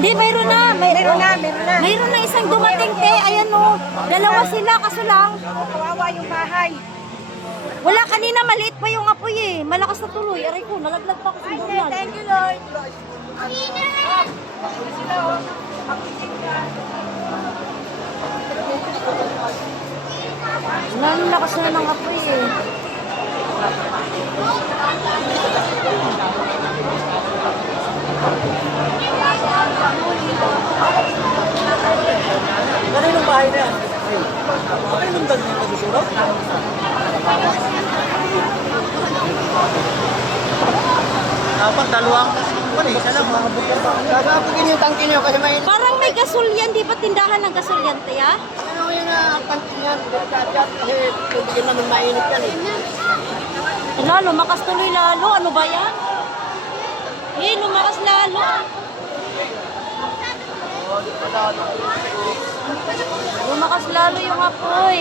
Hindi, mayroon na. Mayroon na. Mayroon na isang dumating, te. Ayan o. Dalawa sila, kaso lang. Kawawa yung bahay. Wala, kanina maliit pa yung apoy eh. Malakas na tuloy. Aray ko, nalaglag pa ako sa bulan. Thank you, Lord. Lakas na ng apoy eh. Kaninong bahay na yan? Kaninong dali yung pagsusunod? Dapat dalawang isa lang. Gagapagin yung tangke niyo kasi may... Parang may gasol yan. Di ba tindahan ng gasol yan, te ah? Ano yung tangke niya? Kasi hindi naman mainit yan eh. Lalo, lumakas tuloy lalo. Ano ba yan? Eh, lumakas lalo. Lumakas lalo yung apoy.